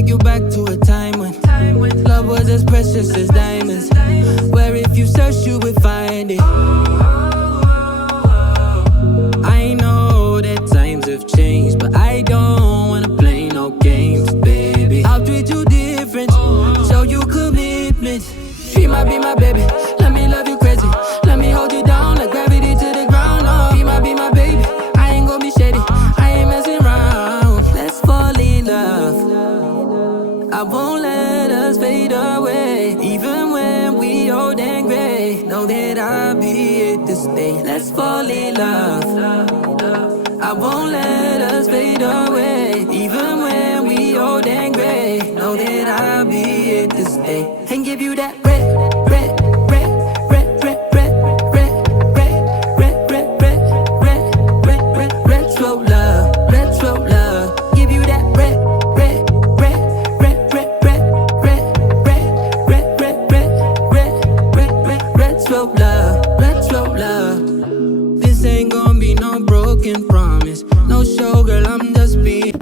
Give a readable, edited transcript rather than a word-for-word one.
take you back to a time when love was as precious as diamonds, where if you search you would find it. I know that times have changed, but I don't wanna play no games, baby. I'll treat you different, show you commitment. She might be my baby, let me love you crazy. Let me hold you down like gravity to the ground. Oh, be my baby, I ain't gon' be shady, I ain't messing around. Let's fall in love, I won't let us fade away. Even when we old and gray, know that I'll be here to stay. Let's fall in love, I won't let us fade away. Even when we old and gray, know that I'll be here to stay. And give you that red, red, red, red, red, red, red, red, red, red, red, red, red, red, retro love, retro love. Give you that red, red, red, red, red, red, red, red, red, red, red, red, red, red, retro love, retro love. This ain't gon' be no broken promise, no show, girl, I'm just being